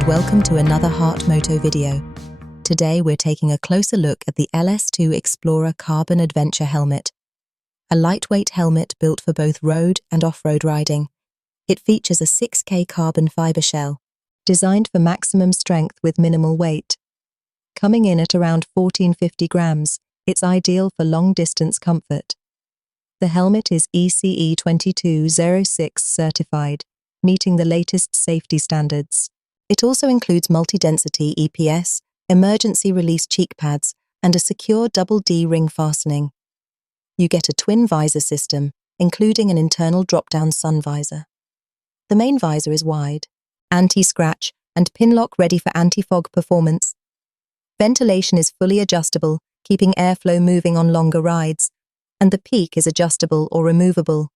and welcome to another Heart Moto video. Today we're taking a closer look at the LS2 Explorer Carbon Adventure Helmet. A lightweight helmet built for both road and off-road riding. It features a 6K carbon fiber shell, designed for maximum strength with minimal weight. Coming in at around 1450 grams, it's ideal for long-distance comfort. The helmet is ECE 2206 certified, meeting the latest safety standards. It also includes multi-density EPS, emergency release cheek pads, and a secure double D ring fastening. You get a twin visor system, including an internal drop-down sun visor. The main visor is wide, anti-scratch, and pinlock ready for anti-fog performance. Ventilation is fully adjustable, keeping airflow moving on longer rides, and the peak is adjustable or removable.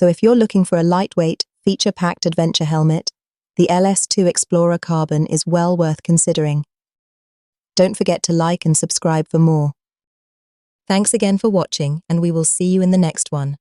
So if you're looking for a lightweight, feature-packed adventure helmet, the LS2 Explorer Carbon is well worth considering. Don't forget to like and subscribe for more. Thanks again for watching, and we will see you in the next one.